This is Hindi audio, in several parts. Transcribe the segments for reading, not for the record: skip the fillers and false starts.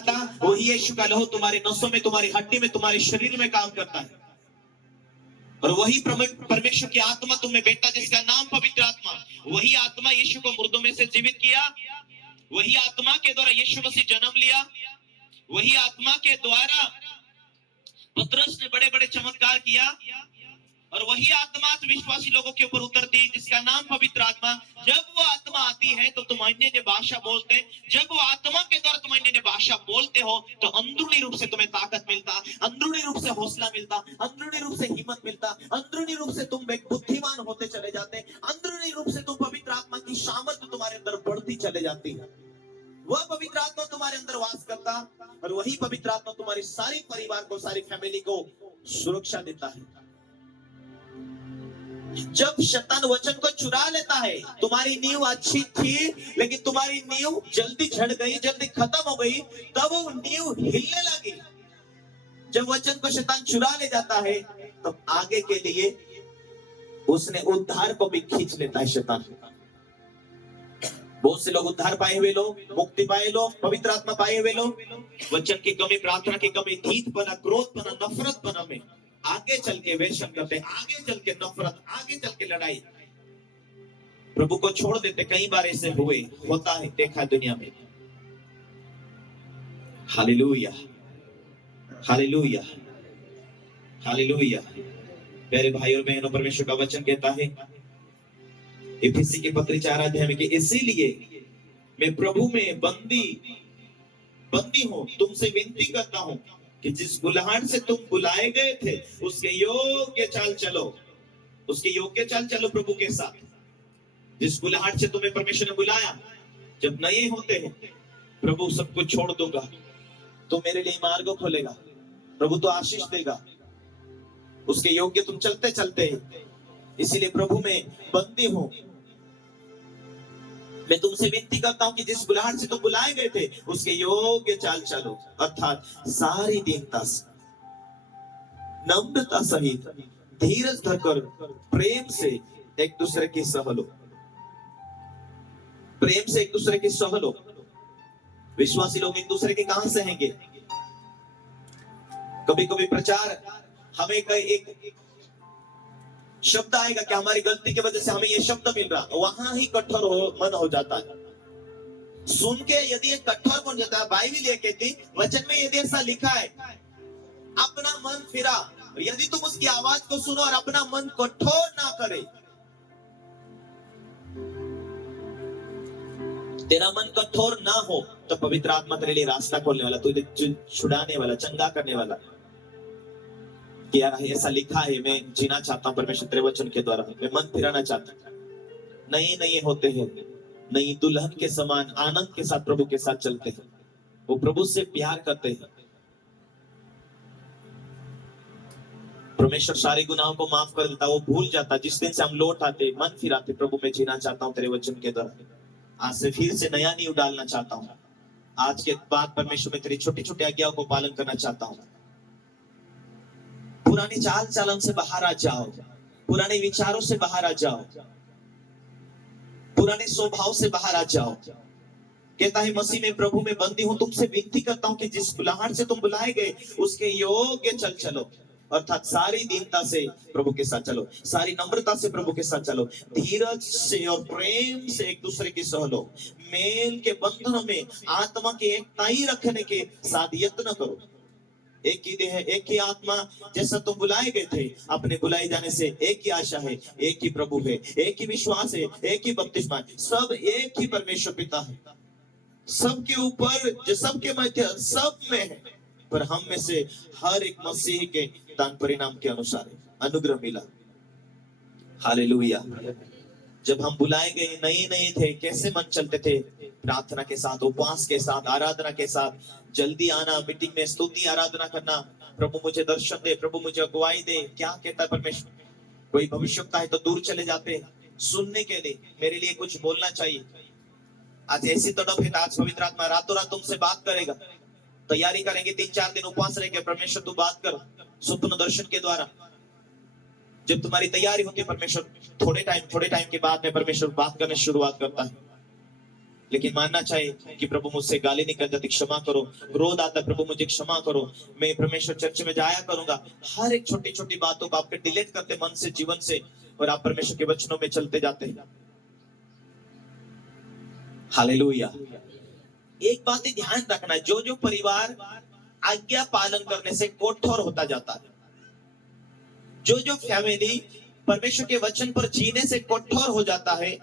था, वही यीशु का लहू तुम्हारे नसों में, तुम्हारी हड्डी में, तुम्हारे शरीर में काम करता है। और वही परमेश्वर की आत्मा तुम्हें बेटा, जिसका नाम पवित्र आत्मा, वही आत्मा यीशु को मुर्दों में से जीवित किया। वही आत्मा के द्वारा यीशु मसीह जन्म लिया। वही आत्मा के द्वारा पतरस ने बड़े बड़े चमत्कार किया। और वही आत्मा विश्वासी लोगों के ऊपर उतरती है, जिसका नाम पवित्र आत्मा। जब वो आत्मा आती है तो तुम अन्य भाषा बोलते। जब वो आत्मा के द्वारा तुम अन्य भाषा बोलते हो तो अंदरूनी रूप से तुम्हें ताकत मिलता, अंदरूनी रूप से हौसला मिलता, अंदरूनी रूप से हिम्मत मिलता, अंदरूनी रूप से तुम एक बुद्धिमान होते चले जाते, अंदरूनी रूप से तुम पवित्र आत्मा की सामर्थ तुम्हारे अंदर बढ़ती चले जाती है। वह पवित्र आत्मा तुम्हारे अंदर वास करता, और वही पवित्र आत्मा तुम्हारे सारे परिवार को, सारी फैमिली को सुरक्षा देता है। जब शैतान वचन को चुरा लेता है, तुम्हारी नींव अच्छी थी लेकिन तुम्हारी नींव जल्दी झड़ गई, जल्दी खत्म हो गई, तब वो नींव हिलने लगी। जब वचन को शैतान चुरा ले जाता है तब आगे के लिए उसने उद्धार को भी खींच लेता है शैतान। बहुत से लोग उद्धार पाए हुए लोग, मुक्ति पाए लोग, पवित्र आत्मा पाए हुए लोग, वचन की कमी, प्रार्थना की कमी, ढीठपना, क्रोधपना, नफरतपना में आगे चल के वेश्म करते, आगे चल के नफरत, आगे चल के लड़ाई, प्रभु को छोड़ देते। कई बार ऐसे हुए, होता है, देखा दुनिया में। Hallelujah, hallelujah, hallelujah. प्यारे भाई और बहनों, परमेश्वर का वचन कहता है इफिसी के पत्री 4 अध्याय में कि इसीलिए मैं प्रभु में बंदी हूं, तुमसे विनती करता हूं कि जिस बुलाहट से तुम बुलाए गए थे उसके योग्य चाल चलो, उसके योग्य चाल चलो प्रभु के साथ। जिस बुलाहट से तुम्हें परमेश्वर ने बुलाया, जब नए होते हो, प्रभु सब कुछ छोड़ दूंगा, तो मेरे लिए मार्ग खोलेगा, प्रभु तो आशीष देगा, उसके योग्य तुम चलते चलते। इसीलिए प्रभु में बंदी हूं, मैं तुमसे विनती करता हूं कि जिस बुलाहट से तुम बुलाए गए थे उसके योग्य चाल चलो, अर्थात सारी दीनता से, नम्रता सहित, धीरज धरकर, प्रेम से एक दूसरे की सह लो, प्रेम से एक दूसरे की सह लो। विश्वासी लोग एक दूसरे के कहां सहेंगे? कभी कभी प्रचार हमें एक शब्द आएगा कि हमारी गलती की वजह से हमें ये शब्द मिल रहा, वहां ही कठोर मन हो जाता है। सुन के यदि एक कठोर बन जाता है, बाइबल ये कहती, वचन में यदि ऐसा लिखा है, अपना मन फिरा, यदि तुम उसकी आवाज को सुनो और अपना मन कठोर ना करे, तेरा मन कठोर ना हो, तो पवित्र आत्मा तेरे लिए रास्ता खोलने वाला, तुझे छुड़ाने वाला, चंगा करने वाला। कि यार ऐसा लिखा है, मैं जीना चाहता हूं परमेश्वर तेरे वचन के द्वारा, मैं मन फिराना चाहता हूं। नए होते हैं, नई दुल्हन के समान आनंद के साथ प्रभु के साथ चलते हैं, वो प्रभु से प्यार करते हैं। परमेश्वर सारे गुनाहों को माफ कर देता, वो भूल जाता। जिस दिन से हम लौट आते, मन फिराते, प्रभु में जीना चाहता हूं तेरे वचन के द्वारा, आज से फिर से नया नींव डालना चाहता हूं, आज के बाद परमेश्वर में तेरी छोटी छोटी आज्ञाओं को पालन करना चाहता हूं। पुरानी चाल चलन से बाहर आ जाओ, पुराने विचारों से बाहर आ जाओ, पुराने स्वभाव से बाहर आ जाओ। कहता है मसीह में प्रभु में बंदी हूं, तुमसे विनती करता हूं कि जिस बुलाहट से तुम बुलाए गए उसके योग्य चल चलो, अर्थात सारी दीनता से प्रभु के साथ चलो, सारी नम्रता से प्रभु के साथ चलो, धीरज से और प्रेम से एक दूसरे की सह लो, मेल के बंधनों में आत्मा की एकताई रखने के साथ यत्न करो। एक ही देह है, एक ही आत्मा, जैसा तुम बुलाए गए थे, अपने बुलाए जाने से एक ही आशा है, एक ही प्रभु है, एक ही विश्वास है, एक ही बपतिस्मा, सब एक ही परमेश्वर पिता है, सबके ऊपर, जो सबके मध्य, सब में है, पर हम में से हर एक मसीह के दान परिणाम के अनुसार अनुग्रह मिला। हालेलुया। जब हम बुलाए गए नए थे, कैसे मन चलते थे? प्रार्थना के साथ, उपवास के साथ, आराधना के साथ, जल्दी आना, मीटिंग में स्तुति आराधना करना, प्रभु मुझे दर्शन दे, प्रभु मुझे अगुवाई दे। क्या कहता है परमेश्वर? कोई भविष्यवक्ता है तो दूर चले जाते सुनने के लिए, मेरे लिए कुछ बोलना चाहिए। आज ऐसी तड़प है, आज पवित्र आत्मा रातों रात तुमसे बात करेगा। तैयारी करेंगे, 3-4 दिन उपवास रहेंगे, परमेश्वर तू बात कर स्वप्न दर्शन के द्वारा। जब तुम्हारी तैयारी होती है, परमेश्वर थोड़े टाइम के बाद में परमेश्वर बात करने शुरुआत करता है। लेकिन मानना चाहिए कि प्रभु मुझसे गाली निकल जाती, क्षमा करो, क्रोध आता, प्रभु मुझे क्षमा करो, मैं परमेश्वर चर्च में जाया करूंगा। हर एक छोटी छोटी बातों को आपके डिलीट करते मन से, जीवन से, और आप परमेश्वर के वचनों में चलते जाते हैं। हालेलुया। एक बात ही ध्यान रखना है, जो जो परिवार आज्ञा पालन करने से कठोर होता जाता है, जो जो फैमिली परमेश्वर के वचन पर जीने से कठोर हो जाता है,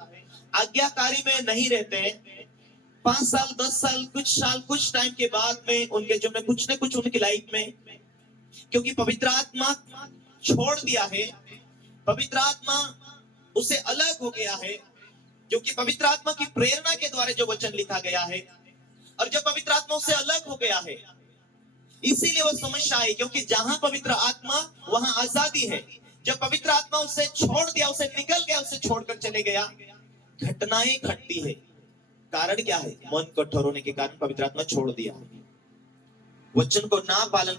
आज्ञाकारी में नहीं रहते हैं, 5 साल 10 साल कुछ टाइम के बाद में उनके जो में कुछ न कुछ उनकी लाइफ में, क्योंकि पवित्र आत्मा छोड़ दिया है, पवित्र आत्मा उससे अलग हो गया है, क्योंकि पवित्र आत्मा की प्रेरणा के द्वारा जो वचन लिखा गया है, और जब पवित्र आत्मा उससे अलग हो गया है, इसीलिए वो समस्या आई, क्योंकि जहां पवित्र आत्मा वहां आजादी है। जब पवित्र आत्मा उससे छोड़ दिया, उसे निकल गया, उसे छोड़कर चले गया, घटनाएं घटती है। कारण क्या है? मन कठोर होने के कारण पवित्र आत्मा छोड़ दिया, वचन को ना पालन